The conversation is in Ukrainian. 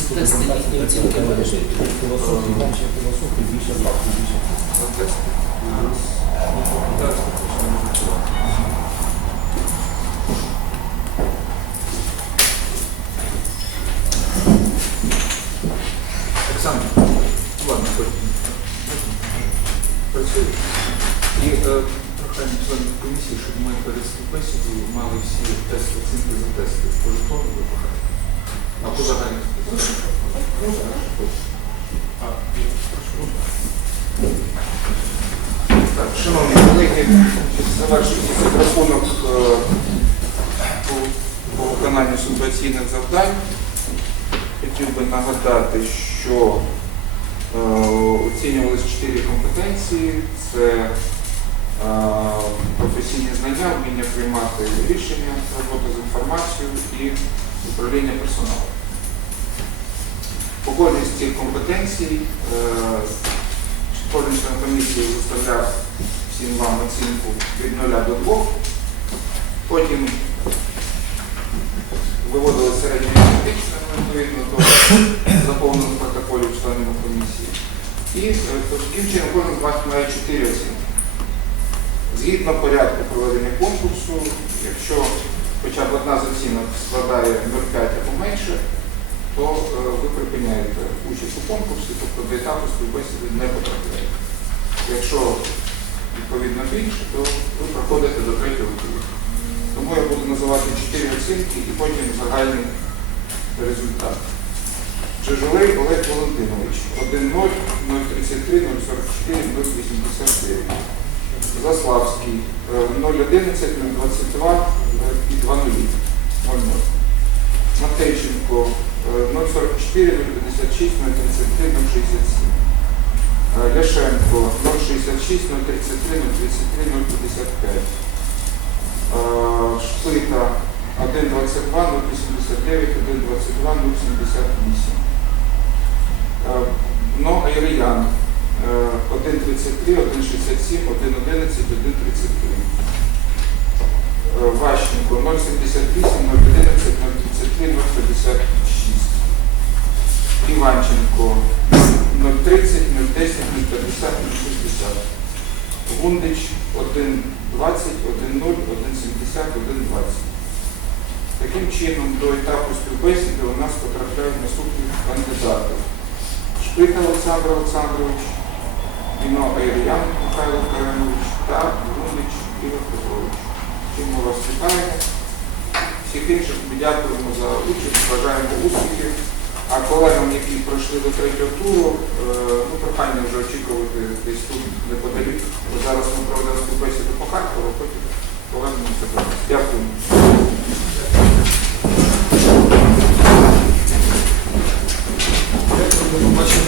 тести їхні оцінки будуть. Філософії, менше прохання членів комісії, щоб ми перед співбесідою мали всі тести оцінки за тести по жетону випахати. А по загальних Так, шановні колеги, завершується е, по, по виконанню ситуаційних завдань. Хотів би нагадати, що е, оцінювалися чотири компетенції. Це е, професійні знання, вміння приймати рішення, робота з інформацією і управління персоналом. По кожній з цих компетенцій е, Кожен член комісії виставляв всім вам оцінку від 0 до 2. Потім виводили середньоарифметичне, відповідно до заповнених протоколів членів комісії. І е, таким чином кожен з вас має 4 оцінки. Згідно порядку проведення конкурсу, якщо хоча б одна з оцінок складає 0,5 або менше, то е, ви припиняєте участь у конкурсі, тобто до етапу співбесіди не потрапляєте. Якщо відповідно більше, то ви проходите до третього туру. Тому я буду називати чотири оцінки і потім загальний результат. Чижовий Олег Валентинович 1-0, 033, 044, 089. Заславський е, 011, 022 і 2 0. 0-0. Матейченко е, 044, 056, 033, 067. Е, Ляшенко 066, 033, 033, 055. Е, Шпита 122, 089, 122, 078. Е, Но Айриян е, 133, 167, 111, 133. Ващенко 078, 011, 033, 056. Іванченко 030, 010, 050, 060. Гундич 120, 1,0, 1,70, 1,20. Таким чином, до етапу співбесіди у нас потрапляють наступні кандидати. Шпита Олександр Олександрович, Іно Айріян Михайло Каранович та Гундич Ігор Петрович чим ми вас вітаємо. Всіх інших ми дякуємо за участь, бажаємо успіхів. А колегам, які пройшли до третього туру, е, ну, прохання вже очікувати десь тут неподалік. Зараз ми проведемо бесіду по Харкову, а потім до це Дякуємо. Дякую.